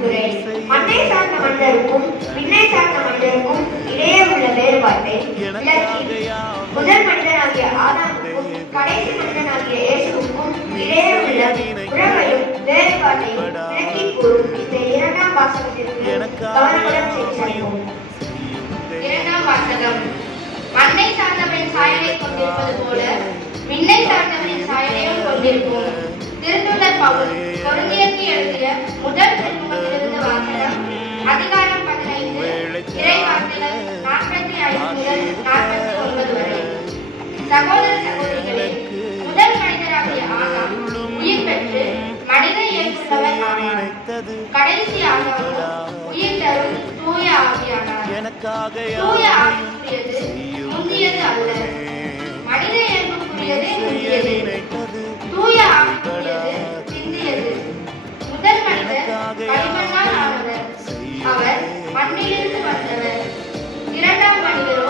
துறை. மண்ணை சார்ந்த மனிதருக்கும் விண்ணை சார்ந்த மனிதருக்கும் இடையே உள்ள வேறுபாட்டை விளக்கி முதல் மனிதனாகிய ஆதாமுக்கும் கடைசி மனிதனாகிய இயேசுவுக்கும் இடையே உள்ள உறவையும் வேறுபாட்டையும் விளக்கி கூறும் இந்த இரண்டாம் வாசகத்திற்கு கவனமுடன் செல்வோம். இரண்டாம் வாசகம். மண்ணை சார்ந்தவரின் சாயலை கொண்டிருப்பது போல விண்ணை சார்ந்தவரின் சாயலையும் கொண்டிருக்கும். திருத்தூதர் பவுல் கொரிந்தியருக்கு எழுதிய முதல் திருமுகத்திலிருந்து வாசகம். அதிகாரம் 15 இறை வார்த்தைகள் 45 முதல் 49 வரை. சகோதர சகோதரிகளே, முதல் மனிதராகிய ஆதாம் உயிர் பெற்று மனித இயல்புள்ளவர் ஆனார். கடைசி ஆதாமோ உயிர் தரும் தூய ஆவியானார். தூய ஆவிக்குரியது முந்தியது அல்ல, மனித இயல்புக்குரியது முந்தியது. தூய ஆவிக்குரியது சிந்தியது. முதல் மனிதர் களிமண்ணால் ஆனவர், அவர் மண்ணிலிருந்து வந்தவர். இரண்டாம் மனிதரோ